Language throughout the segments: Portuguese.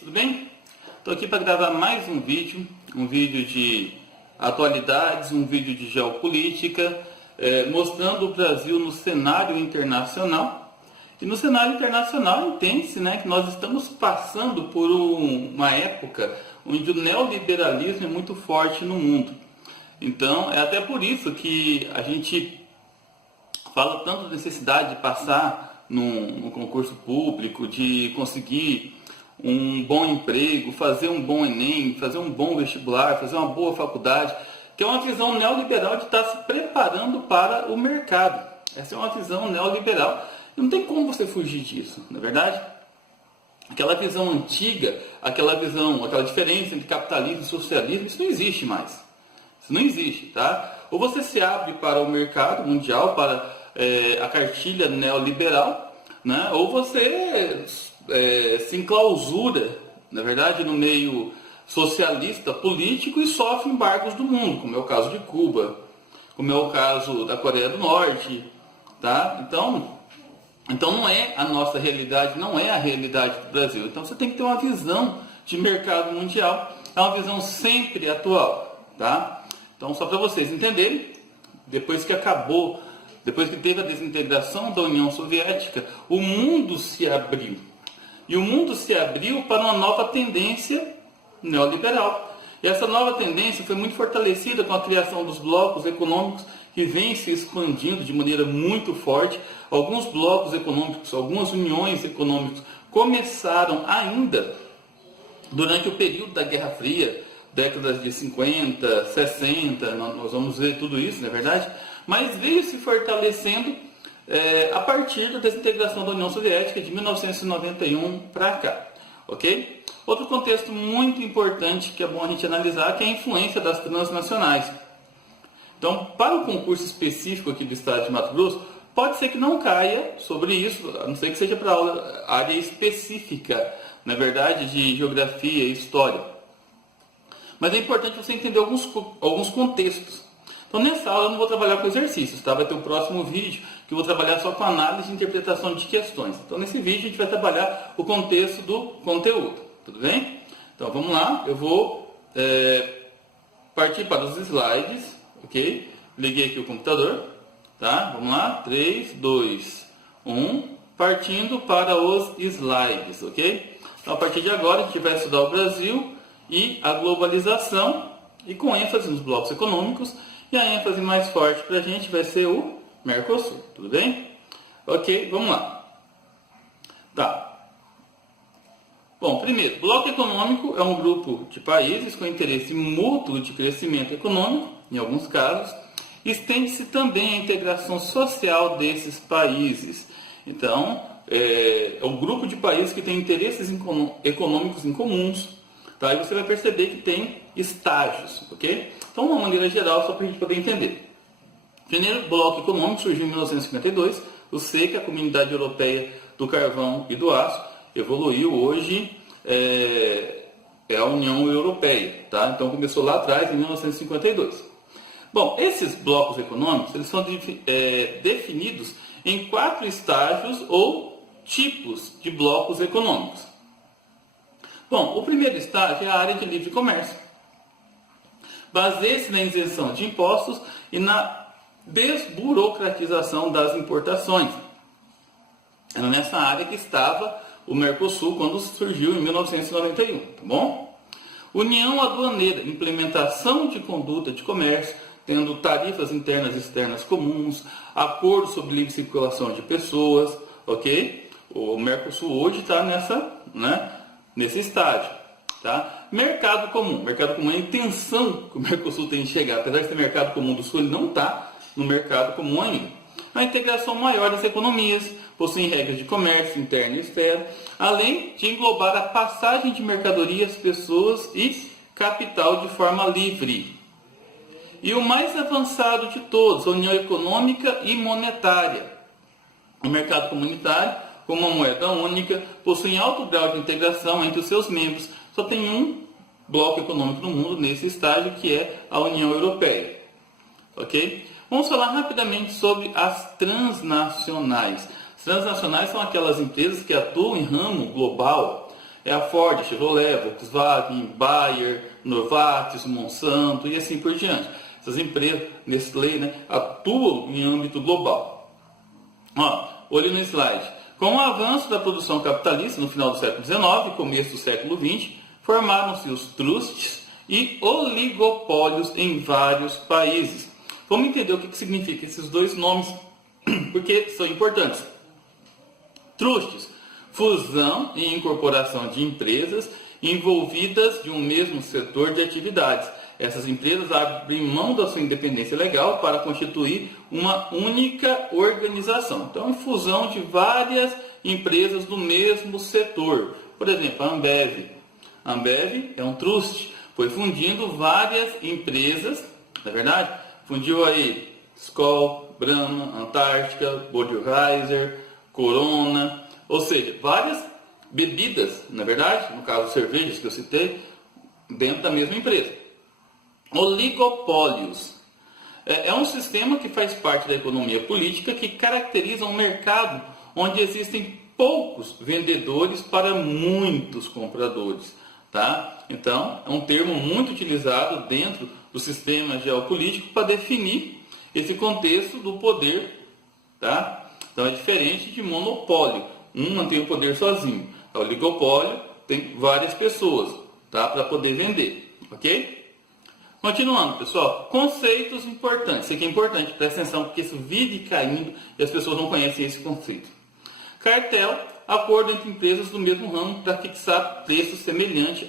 tudo bem? Estou aqui para gravar mais um vídeo de atualidades, um vídeo de geopolítica, mostrando o Brasil no cenário internacional. E no cenário internacional entende-se, que nós estamos passando por uma época onde o neoliberalismo é muito forte no mundo. Então, é até por isso que a gente fala tanto da necessidade de passar num concurso público, de conseguir um bom emprego, fazer um bom Enem, fazer um bom vestibular, fazer uma boa faculdade, que é uma visão neoliberal de estar se preparando para o mercado. Essa é uma visão neoliberal. E não tem como você fugir disso, não é verdade? Aquela visão antiga, aquela diferença entre capitalismo e socialismo, isso não existe mais. Isso não existe, tá? Ou você se abre para o mercado mundial, para a cartilha neoliberal, né? Ou você se enclausura, na verdade, no meio socialista político e sofre embargos do mundo, como é o caso de Cuba, como é o caso da Coreia do Norte, tá? Então não é a nossa realidade, não é a realidade do Brasil. Então você tem que ter uma visão de mercado mundial, é uma visão sempre atual, tá? Então só para vocês entenderem, depois que teve a desintegração da União Soviética, o mundo se abriu. E o mundo se abriu para uma nova tendência neoliberal. E essa nova tendência foi muito fortalecida com a criação dos blocos econômicos que vêm se expandindo de maneira muito forte. Alguns blocos econômicos, algumas uniões econômicas começaram ainda durante o período da Guerra Fria, décadas de 50, 60, nós vamos ver tudo isso, não é verdade? Mas veio se fortalecendo a partir da desintegração da União Soviética de 1991 para cá, ok? Outro contexto muito importante que é bom a gente analisar que é a influência das transnacionais. Então, para o concurso específico aqui do estado de Mato Grosso, pode ser que não caia sobre isso, a não ser que seja para a área específica, na verdade, de geografia e história. Mas é importante você entender alguns contextos. Então, nessa aula eu não vou trabalhar com exercícios, tá? Vai ter o próximo vídeo que eu vou trabalhar só com análise e interpretação de questões. Então, nesse vídeo a gente vai trabalhar o contexto do conteúdo, tudo bem? Então, vamos lá, eu vou partir para os slides, ok? Liguei aqui o computador, tá? Vamos lá, 3, 2, 1, partindo para os slides, ok? Então, a partir de agora a gente vai estudar o Brasil e a globalização, e com ênfase nos blocos econômicos, e a ênfase mais forte para a gente vai ser o Mercosul, tudo bem? Ok, vamos lá. Tá. Bom, primeiro, bloco econômico é um grupo de países com interesse mútuo de crescimento econômico, em alguns casos, estende-se também a integração social desses países. Então, é um grupo de países que tem interesses econômicos em comuns, tá? E você vai perceber que tem estágios, ok? Então, de uma maneira geral, só para a gente poder entender. O primeiro bloco econômico surgiu em 1952, o CECA, a Comunidade Europeia do Carvão e do Aço, evoluiu hoje, é a União Europeia, tá? Então, começou lá atrás, em 1952. Bom, esses blocos econômicos, eles são definidos em 4 estágios ou tipos de blocos econômicos. Bom, o primeiro estágio é a área de livre comércio. Baseia-se na isenção de impostos e na desburocratização das importações. Era nessa área que estava o Mercosul quando surgiu em 1991, tá bom? União aduaneira, implementação de conduta de comércio, tendo tarifas internas e externas comuns, acordo sobre livre circulação de pessoas, ok? O Mercosul hoje está nesse estágio, tá? Mercado comum é a intenção que o Mercosul tem de chegar, apesar de ter mercado comum do Sul, ele não está no mercado comum ainda. A integração maior das economias, possuem regras de comércio interno e externo, além de englobar a passagem de mercadorias, pessoas e capital de forma livre. E o mais avançado de todos, a União Econômica e Monetária. O mercado comunitário, com uma moeda única, possui alto grau de integração entre os seus membros. Só tem um bloco econômico no mundo nesse estágio, que é a União Europeia. Ok? Vamos falar rapidamente sobre as transnacionais. As transnacionais são aquelas empresas que atuam em ramo global É a Ford, a Chevrolet, a Volkswagen, Bayer, Novartis, Monsanto e assim por diante. Essas empresas, Nestlé, né, atuam em âmbito global. Ó, olhe no slide. Com o avanço da produção capitalista no final do século XIX e começo do século XX, formaram-se os trusts e oligopólios em vários países. Vamos entender o que significa esses dois nomes, porque são importantes. Trusts, fusão e incorporação de empresas envolvidas de um mesmo setor de atividades. Essas empresas abrem mão da sua independência legal para constituir uma única organização. Então, fusão de várias empresas do mesmo setor. Por exemplo, a Ambev. A Ambev é um trust, foi fundindo várias empresas, não é verdade? Fundiu aí Skol, Brahma, Antártica, Budweiser, Corona, ou seja, várias bebidas, na verdade, no caso cervejas que eu citei, dentro da mesma empresa. Oligopólios é um sistema que faz parte da economia política que caracteriza um mercado onde existem poucos vendedores para muitos compradores, tá? Então, é um termo muito utilizado dentro do sistema geopolítico para definir esse contexto do poder, tá? Então, é diferente de monopólio. Um mantém o poder sozinho. O oligopólio tem várias pessoas, tá? Para poder vender, ok? Continuando, pessoal, conceitos importantes. Isso aqui é importante, presta atenção, porque isso vive caindo e as pessoas não conhecem esse conceito. Cartel, acordo entre empresas do mesmo ramo para fixar preços semelhantes,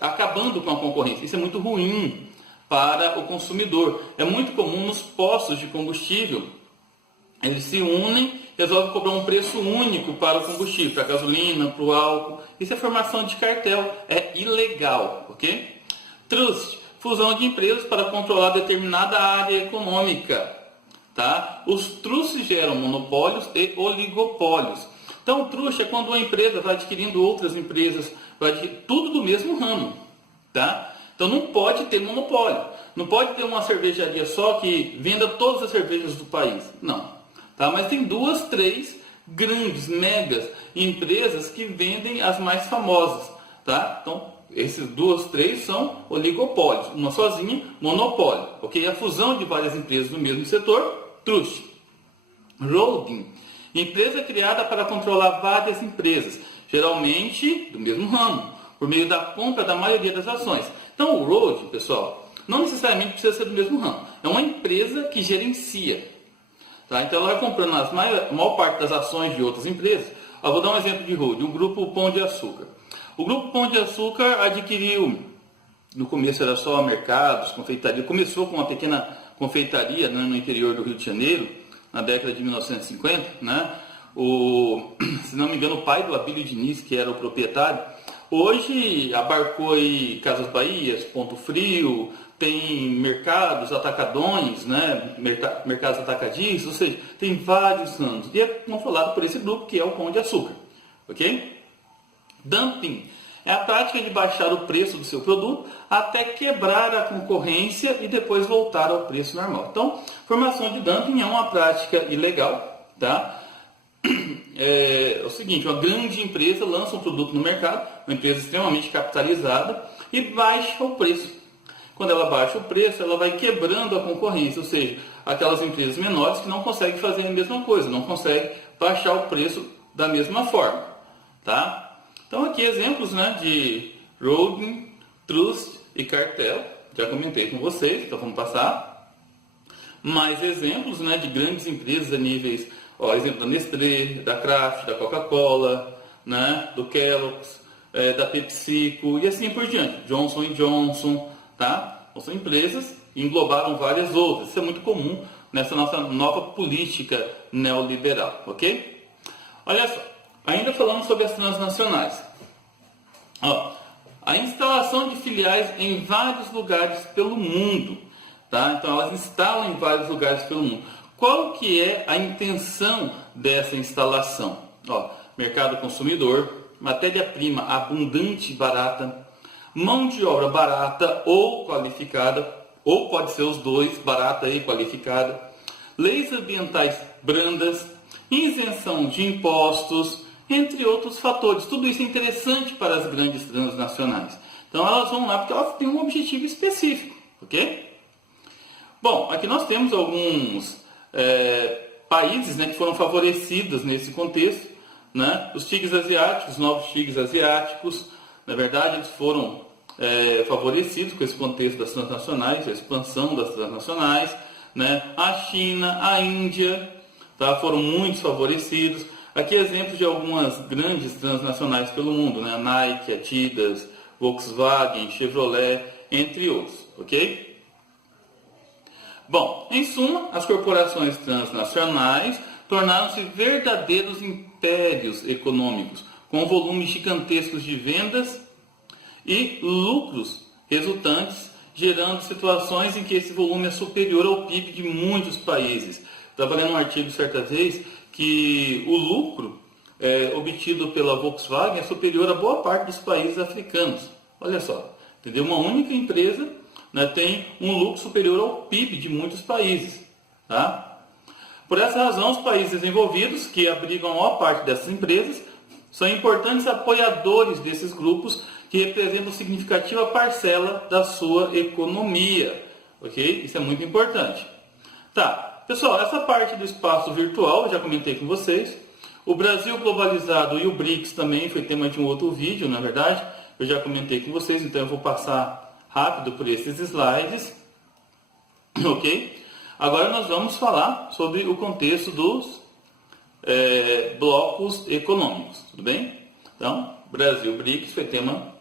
acabando com a concorrência. Isso é muito ruim para o consumidor. É muito comum nos postos de combustível, eles se unem e resolvem cobrar um preço único para o combustível, para a gasolina, para o álcool. Isso é formação de cartel, é ilegal, ok? Trust, fusão de empresas para controlar determinada área econômica, tá? Os trusts geram monopólios e oligopólios. Então, o trust é quando uma empresa vai adquirindo outras empresas, vai adquirir tudo do mesmo ramo, tá? Então, não pode ter monopólio. Não pode ter uma cervejaria só que venda todas as cervejas do país. Não. Tá? Mas tem 2, 3 grandes, megas empresas que vendem as mais famosas, tá? Então, esses 2, 3 são oligopólios. Uma sozinha, monopólio. Ok? A fusão de várias empresas do mesmo setor, trust. Holding, empresa criada para controlar várias empresas, geralmente do mesmo ramo, por meio da compra da maioria das ações. Então, o holding, pessoal, não necessariamente precisa ser do mesmo ramo. É uma empresa que gerencia. Tá? Então, ela vai comprando a maior parte das ações de outras empresas. Eu vou dar um exemplo de holding, o Grupo Pão de Açúcar. O Grupo Pão de Açúcar adquiriu, no começo era só mercados, confeitaria, começou com uma pequena confeitaria, né, no interior do Rio de Janeiro, na década de 1950, né? Se não me engano, o pai do Abílio Diniz, que era o proprietário, hoje abarcou aí Casas Bahias, Ponto Frio, tem mercados, atacadões, né? Mercados atacadistas, ou seja, tem vários ramos. E é controlado por esse grupo que é o Pão de Açúcar, ok? Dumping é a prática de baixar o preço do seu produto até quebrar a concorrência e depois voltar ao preço normal. Então, formação de dumping é uma prática ilegal, tá? É o seguinte, uma grande empresa lança um produto no mercado, uma empresa extremamente capitalizada, e baixa o preço. Quando ela baixa o preço, ela vai quebrando a concorrência, ou seja, aquelas empresas menores que não conseguem fazer a mesma coisa, não conseguem baixar o preço da mesma forma, tá? Então, aqui exemplos, né, de holding, trust e cartel. Já comentei com vocês, então vamos passar. Mais exemplos, né, de grandes empresas a níveis, ó, exemplo da Nestlé, da Kraft, da Coca-Cola, né, do Kellogg's, da PepsiCo e assim por diante. Johnson & Johnson, tá? Então, são empresas que englobaram várias outras. Isso é muito comum nessa nossa nova política neoliberal, ok? Olha só. Ainda falando sobre as transnacionais. Ó, a instalação de filiais em vários lugares pelo mundo. Tá? Então, elas instalam em vários lugares pelo mundo. Qual que é a intenção dessa instalação? Ó, mercado consumidor, matéria-prima abundante e barata, mão de obra barata ou qualificada, ou pode ser os dois, barata e qualificada, leis ambientais brandas, isenção de impostos, entre outros fatores. Tudo isso é interessante para as grandes transnacionais. Então elas vão lá porque elas têm um objetivo específico, ok? Bom, aqui nós temos alguns países, né, que foram favorecidos nesse contexto, né? Os tigres asiáticos, os novos tigres asiáticos, na verdade eles foram favorecidos com esse contexto das transnacionais, a expansão das transnacionais, né? A China, a Índia, tá? Foram muito favorecidos. Aqui exemplos de algumas grandes transnacionais pelo mundo, né? Nike, Adidas, Volkswagen, Chevrolet, entre outros, ok? Bom, em suma, as corporações transnacionais tornaram-se verdadeiros impérios econômicos, com volumes gigantescos de vendas e lucros resultantes, gerando situações em que esse volume é superior ao PIB de muitos países. Trabalhei num artigo certa vez que o lucro obtido pela Volkswagen é superior a boa parte dos países africanos. Olha só, entendeu? Uma única empresa, né, tem um lucro superior ao PIB de muitos países. Tá? Por essa razão, os países desenvolvidos, que abrigam a maior parte dessas empresas, são importantes apoiadores desses grupos que representam significativa parcela da sua economia. Ok? Isso é muito importante. Tá, pessoal, essa parte do espaço virtual, eu já comentei com vocês. O Brasil globalizado e o BRICS também foi tema de um outro vídeo, na verdade. Eu já comentei com vocês, então eu vou passar rápido por esses slides. Ok? Agora nós vamos falar sobre o contexto dos blocos econômicos, tudo bem? Então, Brasil BRICS foi tema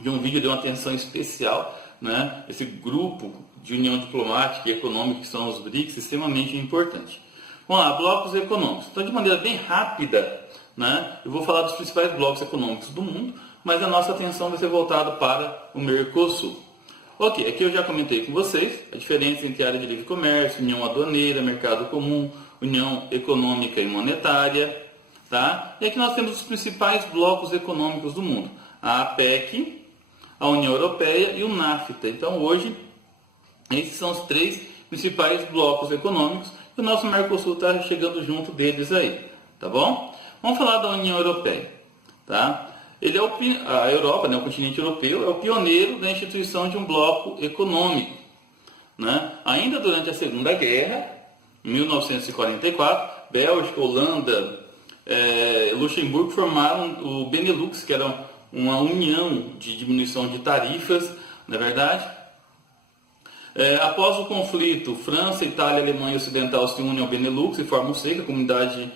de um vídeo de uma atenção especial, né? Esse grupo de união diplomática e econômica que são os BRICS, extremamente importante. Vamos lá, blocos econômicos. Então, de maneira bem rápida, né, eu vou falar dos principais blocos econômicos do mundo, mas a nossa atenção vai ser voltada para o Mercosul. Ok, aqui eu já comentei com vocês a diferença entre área de livre comércio, união aduaneira, mercado comum, união econômica e monetária. Tá? E aqui nós temos os principais blocos econômicos do mundo. A APEC, a União Europeia e o NAFTA. Então hoje, esses são os três principais blocos econômicos e o nosso Mercosul está chegando junto deles aí. Tá bom? Vamos falar da União Europeia. Tá? Ele é a Europa, né, o continente europeu, é o pioneiro da instituição de um bloco econômico. Né? Ainda durante a Segunda Guerra, em 1944, Bélgica, Holanda, Luxemburgo formaram o Benelux, que era uma união de diminuição de tarifas, não é verdade? Após o conflito, França, Itália, Alemanha Ocidental se unem ao Benelux e formam o SECA, a Comunidade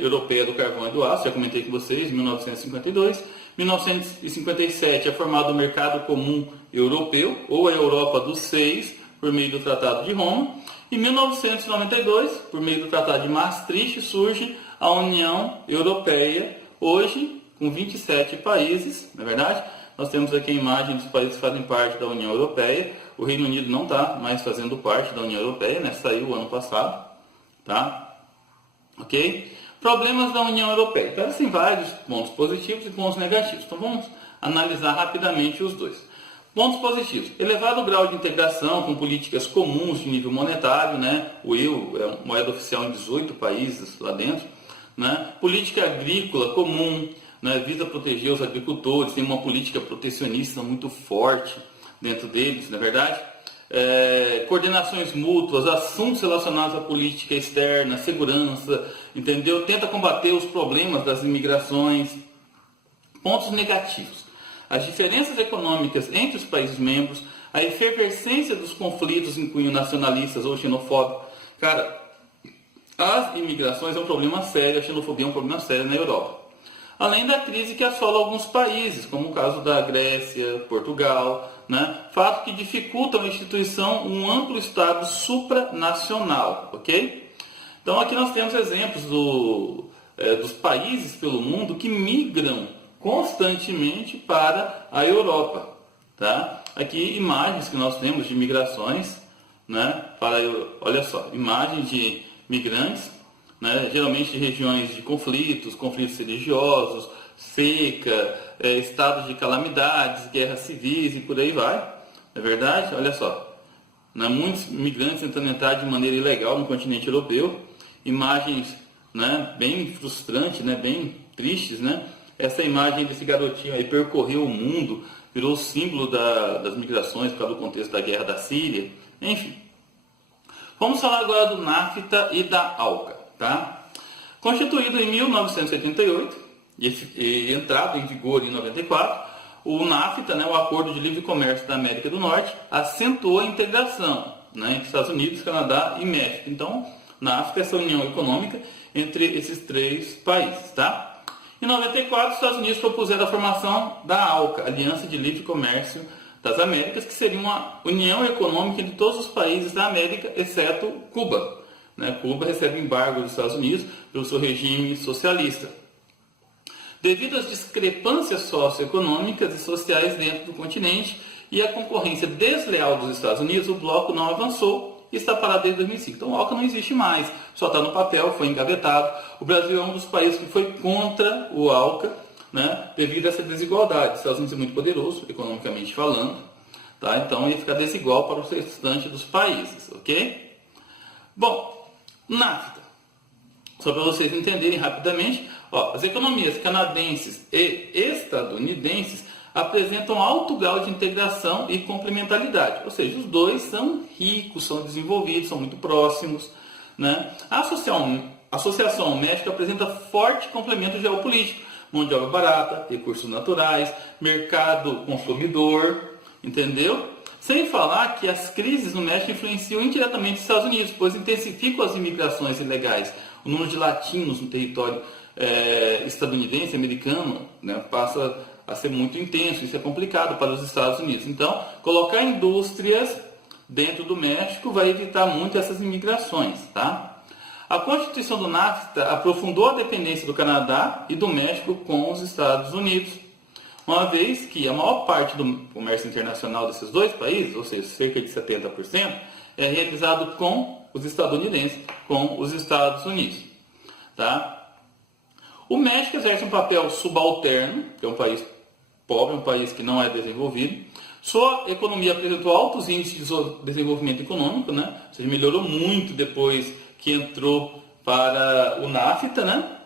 Europeia do Carvão e do Aço, já comentei com vocês, em 1952. 1957 é formado o Mercado Comum Europeu, ou a Europa dos Seis, por meio do Tratado de Roma. Em 1992, por meio do Tratado de Maastricht, surge a União Europeia, hoje com 27 países, não é verdade? Nós temos aqui a imagem dos países que fazem parte da União Europeia. O Reino Unido não está mais fazendo parte da União Europeia, né? Saiu ano passado, tá? Ok? Problemas da União Europeia. Então, existem vários pontos positivos e pontos negativos. Então, vamos analisar rapidamente os dois. Pontos positivos. Elevado grau de integração com políticas comuns de nível monetário, né? O euro é moeda oficial em 18 países lá dentro. Né? Política agrícola comum, né? Visa proteger os agricultores, tem uma política protecionista muito forte dentro deles, na verdade. Coordenações mútuas, assuntos relacionados à política externa, segurança, entendeu? Tenta combater os problemas das imigrações. Pontos negativos. As diferenças econômicas entre os países membros, a efervescência dos conflitos em cunho nacionalistas ou xenofóbicos. Cara, as imigrações é um problema sério, a xenofobia é um problema sério na Europa. Além da crise que assola alguns países, como o caso da Grécia, Portugal, né? Fato que dificulta a instituição um amplo Estado supranacional, ok? Então aqui nós temos exemplos dos países pelo mundo que migram constantemente para a Europa, tá? Aqui imagens que nós temos de migrações, né? Olha só, imagens de migrantes, né? Geralmente de regiões de conflitos religiosos, seca, estados de calamidades, guerras civis e por aí vai, não é verdade? Olha só, né? Muitos migrantes tentando entrar de maneira ilegal no continente europeu, imagens né, bem frustrante, né, bem tristes, né? Essa imagem desse garotinho aí percorreu o mundo, virou símbolo das migrações por causa do contexto da guerra da Síria, enfim. Vamos falar agora do NAFTA e da ALCA, tá? Constituído em 1988 e entrado em vigor em 94, o NAFTA, né, o Acordo de Livre Comércio da América do Norte, acentuou a integração, né, entre Estados Unidos, Canadá e México. Então, NAFTA é essa união econômica entre esses três países, tá? Em 94, os Estados Unidos propuseram a formação da ALCA, Aliança de Livre Comércio das Américas, que seria uma união econômica entre todos os países da América, exceto Cuba, né? Cuba recebe embargo dos Estados Unidos pelo seu regime socialista. Devido às discrepâncias socioeconômicas e sociais dentro do continente e à concorrência desleal dos Estados Unidos, o bloco não avançou e está parado desde 2005. Então, o ALCA não existe mais, só está no papel, foi engavetado. O Brasil é um dos países que foi contra o ALCA, né, devido a essa desigualdade. Os Estados Unidos é muito poderoso, economicamente falando, tá? Então ia ficar desigual para o restante dos países, ok? Bom, NAFTA, só para vocês entenderem rapidamente, ó, as economias canadenses e estadunidenses apresentam alto grau de integração e complementaridade, ou seja, os dois são ricos, são desenvolvidos, são muito próximos, né? A Associação México apresenta forte complemento geopolítico, mão de obra barata, recursos naturais, mercado consumidor, entendeu? Sem falar que as crises no México influenciam indiretamente os Estados Unidos, pois intensificam as imigrações ilegais. O número de latinos no território estadunidense, americano, né, passa a ser muito intenso. Isso é complicado para os Estados Unidos. Então, colocar indústrias dentro do México vai evitar muito essas imigrações, tá? A Constituição do NAFTA aprofundou a dependência do Canadá e do México com os Estados Unidos, uma vez que a maior parte do comércio internacional desses dois países, ou seja, cerca de 70%, é realizado com os estadunidenses, com os Estados Unidos, tá? O México exerce um papel subalterno, que é um país pobre, um país que não é desenvolvido. Sua economia apresentou altos índices de desenvolvimento econômico, né? Ou seja, melhorou muito depois que entrou para o NAFTA, né?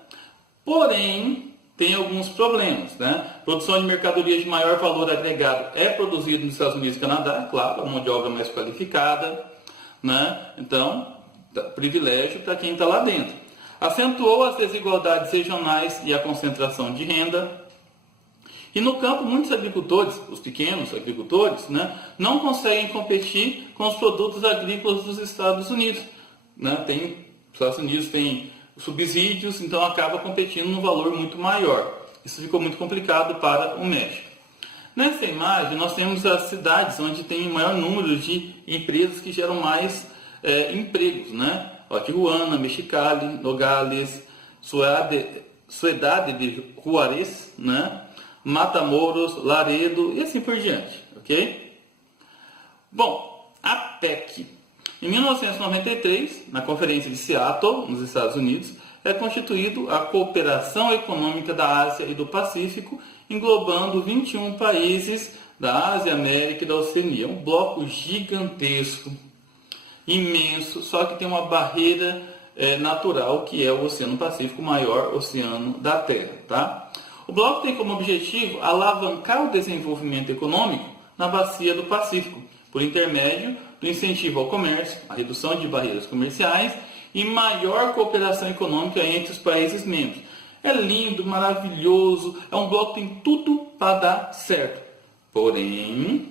Porém, tem alguns problemas, né? Produção de mercadorias de maior valor agregado é produzida nos Estados Unidos e Canadá, claro, a mão de obra mais qualificada, né? Então, privilégio para quem está lá dentro. Acentuou as desigualdades regionais e a concentração de renda. E no campo, muitos agricultores, os pequenos agricultores, né, não conseguem competir com os produtos agrícolas dos Estados Unidos, né? Os Estados Unidos têm subsídios, então acaba competindo num valor muito maior. Isso ficou muito complicado para o México. Nessa imagem, nós temos as cidades onde tem o maior número de empresas que geram mais empregos, né? Ó, Tijuana, Mexicali, Nogales, Ciudad de Juárez, né? Matamoros, Laredo e assim por diante, ok? Bom, a PEC. Em 1993, na Conferência de Seattle, nos Estados Unidos, é constituído a Cooperação Econômica da Ásia e do Pacífico, englobando 21 países da Ásia, América e da Oceania. Um bloco gigantesco, imenso, só que tem uma barreira natural, que é o Oceano Pacífico, o maior oceano da Terra, tá? O bloco tem como objetivo alavancar o desenvolvimento econômico na bacia do Pacífico, por intermédio do incentivo ao comércio, a redução de barreiras comerciais e maior cooperação econômica entre os países membros. É lindo, maravilhoso, é um bloco que tem tudo para dar certo. Porém,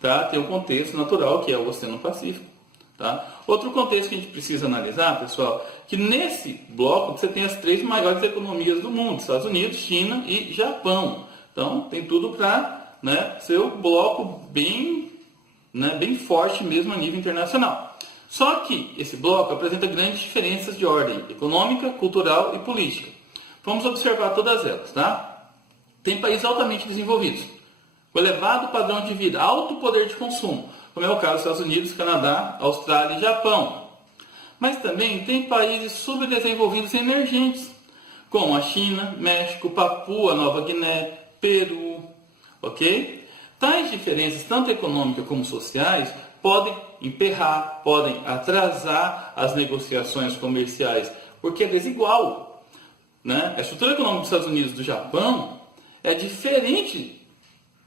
tá, tem um contexto natural que é o Oceano Pacífico. Tá? Outro contexto que a gente precisa analisar, pessoal, que nesse bloco você tem as três maiores economias do mundo, Estados Unidos, China e Japão. Então, tem tudo para, né, ser um bloco bem, né, bem forte mesmo a nível internacional. Só que esse bloco apresenta grandes diferenças de ordem econômica, cultural e política. Vamos observar todas elas, tá? Tem países altamente desenvolvidos, com elevado padrão de vida, alto poder de consumo, como é o caso dos Estados Unidos, Canadá, Austrália e Japão. Mas também tem países subdesenvolvidos e emergentes, como a China, México, Papua Nova Guiné, Peru, ok? Tais diferenças, tanto econômicas como sociais, podem emperrar, podem atrasar as negociações comerciais porque é desigual, né? A estrutura econômica dos Estados Unidos e do Japão é diferente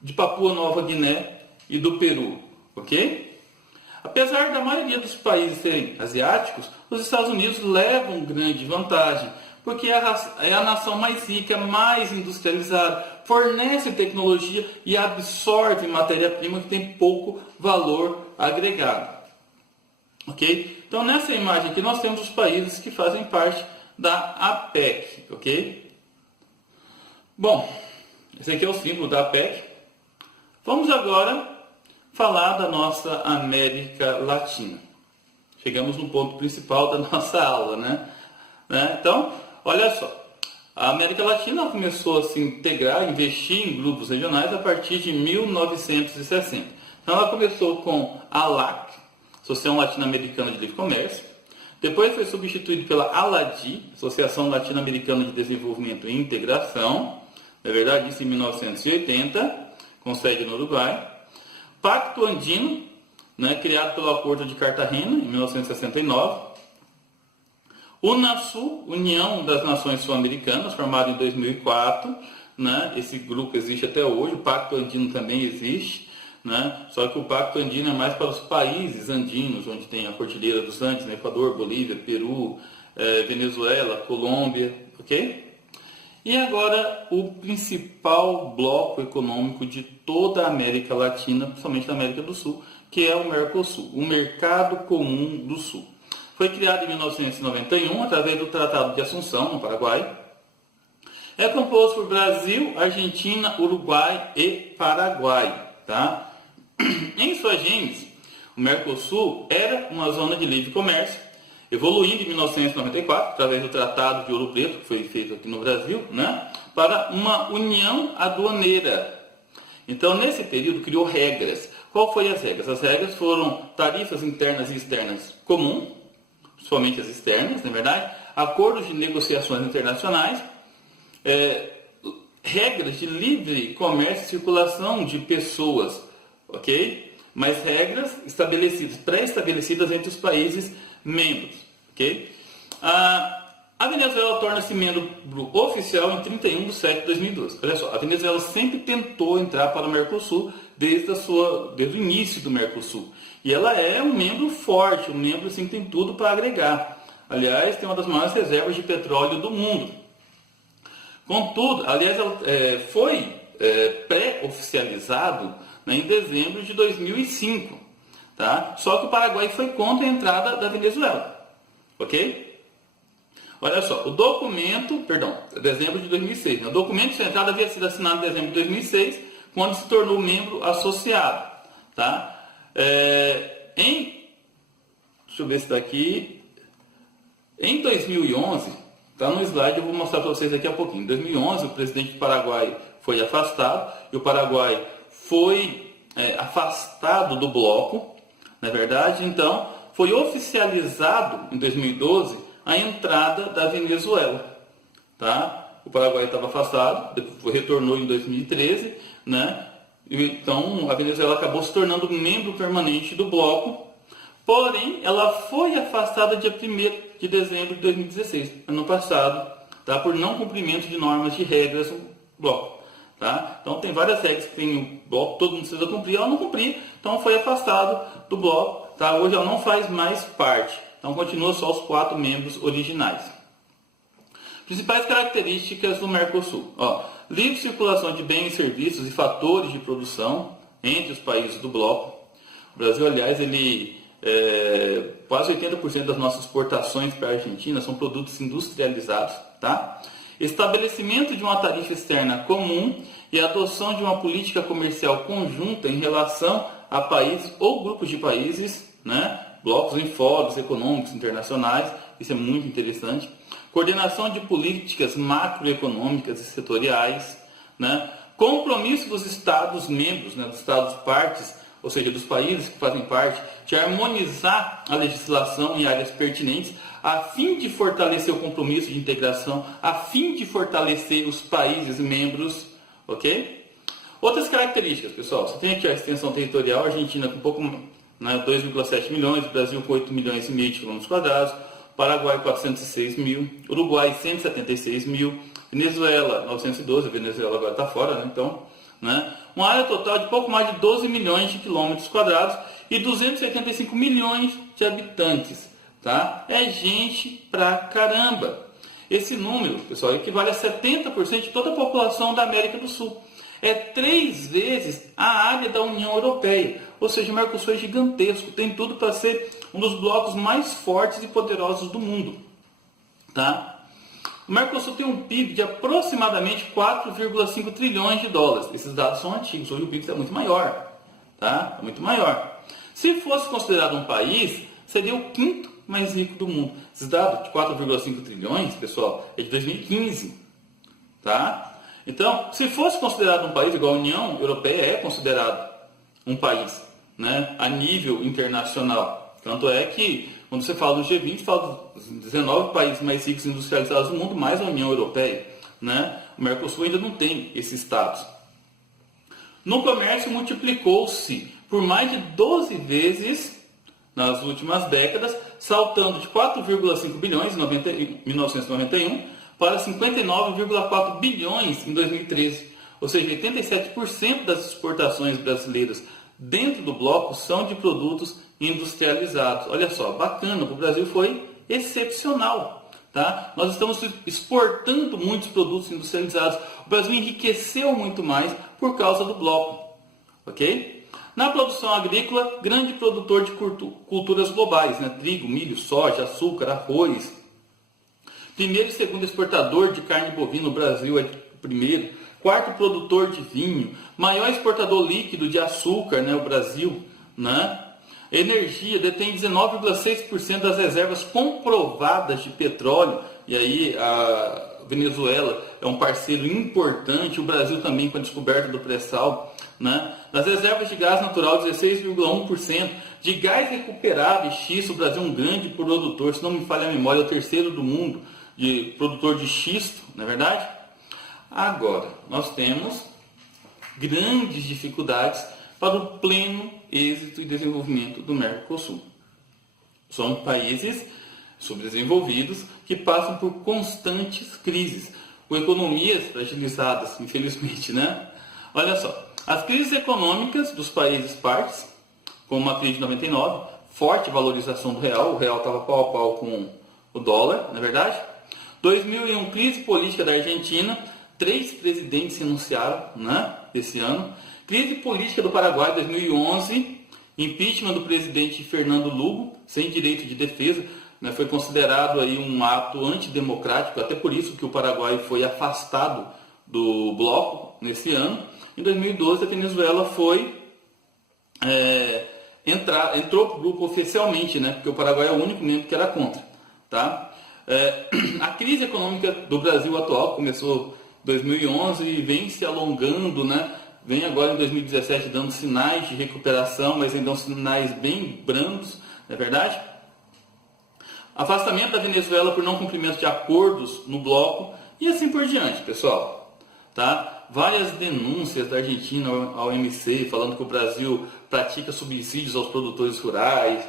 de Papua Nova Guiné e do Peru, ok? Apesar da maioria dos países serem asiáticos, os Estados Unidos levam grande vantagem, porque é a nação mais rica, mais industrializada, fornece tecnologia e absorve matéria-prima que tem pouco valor agregado. Ok? Então, nessa imagem aqui, nós temos os países que fazem parte da APEC. Ok? Bom, esse aqui é o símbolo da APEC. Vamos agora falar da nossa América Latina. Chegamos no ponto principal da nossa aula, né? Então, olha só. A América Latina começou a se integrar, investir em grupos regionais a partir de 1960. Então, ela começou com a ALAC, Associação Latino-Americana de Livre Comércio. Depois foi substituído pela ALADI, Associação Latino-Americana de Desenvolvimento e Integração. Na verdade, isso em 1980, com sede no Uruguai. Pacto Andino, né, criado pelo Acordo de Cartagena, em 1969. UNASUL, União das Nações Sul-Americanas, formado em 2004. Né, esse grupo existe até hoje, o Pacto Andino também existe. Né, só que o Pacto Andino é mais para os países andinos, onde tem a Cordilheira dos Andes, né, Equador, Bolívia, Peru, Venezuela, Colômbia. Ok? E agora o principal bloco econômico de toda a América Latina, principalmente da América do Sul, que é o Mercosul, o Mercado Comum do Sul. Foi criado em 1991 através do Tratado de Assunção, no Paraguai. É composto por Brasil, Argentina, Uruguai e Paraguai. Tá? Em sua gênese, o Mercosul era uma zona de livre comércio, evoluindo em 1994, através do Tratado de Ouro Preto, que foi feito aqui no Brasil, né, para uma união aduaneira. Então, nesse período, criou regras. Qual foi as regras? As regras foram tarifas internas e externas comuns, principalmente as externas, na verdade, acordos de negociações internacionais, regras de livre comércio e circulação de pessoas, ok? Mas regras estabelecidas, pré-estabelecidas entre os países membros, ok? A Venezuela torna-se membro oficial em 31 de setembro de 2012. Olha só, a Venezuela sempre tentou entrar para o Mercosul desde o início do Mercosul. E ela é um membro forte, um membro assim, que tem tudo para agregar. Aliás, tem uma das maiores reservas de petróleo do mundo. Contudo, aliás, foi pré-oficializado, né, em dezembro de 2005. Tá? Só que o Paraguai foi contra a entrada da Venezuela. Ok? Olha só, dezembro de 2006. Né? O documento de entrada havia sido assinado em dezembro de 2006, quando se tornou membro associado. Tá? Deixa eu ver se está aqui. Em 2011, está no slide, eu vou mostrar para vocês daqui a pouquinho. Em 2011, o presidente do Paraguai foi afastado, e o Paraguai foi afastado do bloco, na verdade. Então, foi oficializado em 2012 a entrada da Venezuela. Tá? O Paraguai estava afastado, depois retornou em 2013, né? Então, a Venezuela acabou se tornando membro permanente do bloco. Porém, ela foi afastada dia 1º de dezembro de 2016, ano passado, tá? Por não cumprimento de normas de regras do bloco. Tá? Então, tem várias regras que tem o bloco, todo mundo precisa cumprir, ela não cumprir, então foi afastado do bloco. Tá? Hoje ela não faz mais parte, então continua só os 4 membros originais. Principais características do Mercosul. Livre circulação de bens, serviços e fatores de produção entre os países do bloco. O Brasil, aliás, quase 80% das nossas exportações para a Argentina são produtos industrializados. Tá? Estabelecimento de uma tarifa externa comum e adoção de uma política comercial conjunta em relação a países ou grupos de países, né? Blocos em fóruns econômicos internacionais, isso é muito interessante. Coordenação de políticas macroeconômicas e setoriais, né? Compromisso dos Estados membros, né? Dos Estados partes, ou seja, dos países que fazem parte, de harmonizar a legislação em áreas pertinentes, a fim de fortalecer o compromisso de integração, a fim de fortalecer os países membros, ok? Outras características, pessoal, você tem aqui a extensão territorial, a Argentina com um pouco, né, 2,7 milhões, o Brasil com 8 milhões e meio de quilômetros quadrados, Paraguai 406 mil, Uruguai 176 mil, Venezuela 912, a Venezuela agora está fora, né? Então, né? Uma área total de pouco mais de 12 milhões de quilômetros quadrados e 285 milhões de habitantes, tá? É gente pra caramba. Esse número, pessoal, equivale a 70% de toda a população da América do Sul. É 3 vezes a área da União Europeia. Ou seja, o Mercosul é gigantesco, tem tudo para ser um dos blocos mais fortes e poderosos do mundo. Tá? O Mercosul tem um PIB de aproximadamente 4,5 trilhões de dólares. Esses dados são antigos, hoje o PIB é muito maior. Tá? É muito maior. Se fosse considerado um país, seria o quinto mais rico do mundo. Esses dados de 4,5 trilhões, pessoal, é de 2015. Tá? Então, se fosse considerado um país, igual a União Europeia é considerado um país, né, a nível internacional. Tanto é que, quando você fala do G20, fala dos 19 países mais ricos e industrializados do mundo, mais a União Europeia. Né? O Mercosul ainda não tem esse status. No comércio, multiplicou-se por mais de 12 vezes nas últimas décadas, saltando de 4,5 bilhões em 1991 para 59,4 bilhões em 2013. Ou seja, 87% das exportações brasileiras dentro do bloco são de produtos industrializados. Olha só, bacana, o Brasil foi excepcional. Tá? Nós estamos exportando muitos produtos industrializados. O Brasil enriqueceu muito mais por causa do bloco. Ok? Na produção agrícola, grande produtor de culturas globais, né? Trigo, milho, soja, açúcar, arroz. Primeiro e segundo exportador de carne bovina, o Brasil é o primeiro. Quarto produtor de vinho. Maior exportador líquido de açúcar, né? O Brasil. Né? Energia, detém 19,6% das reservas comprovadas de petróleo. E aí a Venezuela é um parceiro importante. O Brasil também com a descoberta do pré-sal. Né? Das reservas de gás natural, 16,1%. De gás recuperável e xisto, o Brasil é um grande produtor. Se não me falha a memória, é o terceiro do mundo de produtor de xisto, não é verdade? Agora, nós temos grandes dificuldades para o pleno êxito e desenvolvimento do Mercosul. São países subdesenvolvidos que passam por constantes crises, com economias fragilizadas, infelizmente, né? Olha só, as crises econômicas dos países partes, como a crise de 99, forte valorização do real, o real estava pau a pau com o dólar, não é verdade? 2001, crise política da Argentina, 3 presidentes renunciaram, né, esse ano. Crise política do Paraguai, 2011, impeachment do presidente Fernando Lugo, sem direito de defesa, né, foi considerado aí um ato antidemocrático, até por isso que o Paraguai foi afastado do bloco nesse ano. Em 2012, a Venezuela foi entrou para o grupo oficialmente, né, porque o Paraguai é o único membro que era contra. Tá? A crise econômica do Brasil atual começou em 2011 e vem se alongando, né? Vem agora em 2017 dando sinais de recuperação, mas ainda são sinais bem brandos, não é verdade? Afastamento da Venezuela por não cumprimento de acordos no bloco e assim por diante, pessoal. Tá? Várias denúncias da Argentina ao OMC falando que o Brasil pratica subsídios aos produtores rurais,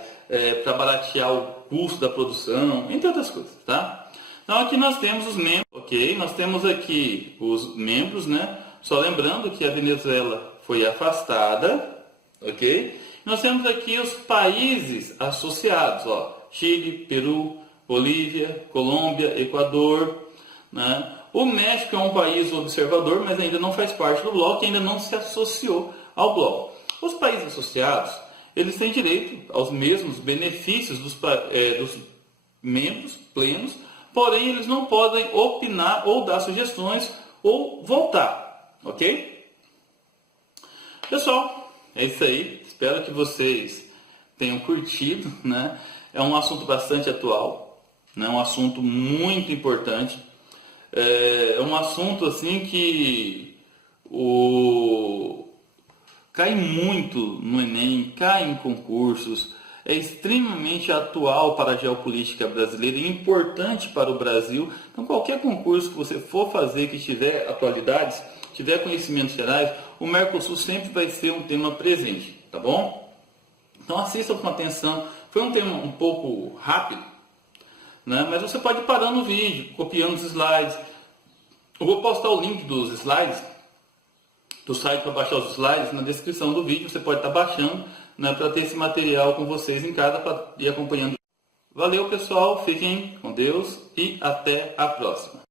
para baratear o custo da produção, entre outras coisas, tá? Então aqui nós temos os membros, ok? Nós temos aqui os membros, né? Só lembrando que a Venezuela foi afastada, ok? Nós temos aqui os países associados, ó, Chile, Peru, Bolívia, Colômbia, Equador, né? O México é um país observador, mas ainda não faz parte do bloco, ainda não se associou ao bloco. Os países associados, eles têm direito aos mesmos benefícios dos membros plenos, porém eles não podem opinar ou dar sugestões ou votar, ok? Pessoal, é isso aí. Espero que vocês tenham curtido, né? É um assunto bastante atual, né? Um assunto muito importante. É um assunto assim que cai muito no Enem, cai em concursos, é extremamente atual para a geopolítica brasileira e importante para o Brasil. Então, qualquer concurso que você for fazer que tiver atualidades, tiver conhecimentos gerais, o Mercosul sempre vai ser um tema presente, tá bom? Então, assista com atenção. Foi um tema um pouco rápido, né? Mas você pode ir parando o vídeo, copiando os slides. Eu vou postar o link dos slides, do site para baixar os slides, na descrição do vídeo. Você pode estar baixando, né, para ter esse material com vocês em casa para ir acompanhando. Valeu, pessoal, fiquem com Deus e até a próxima.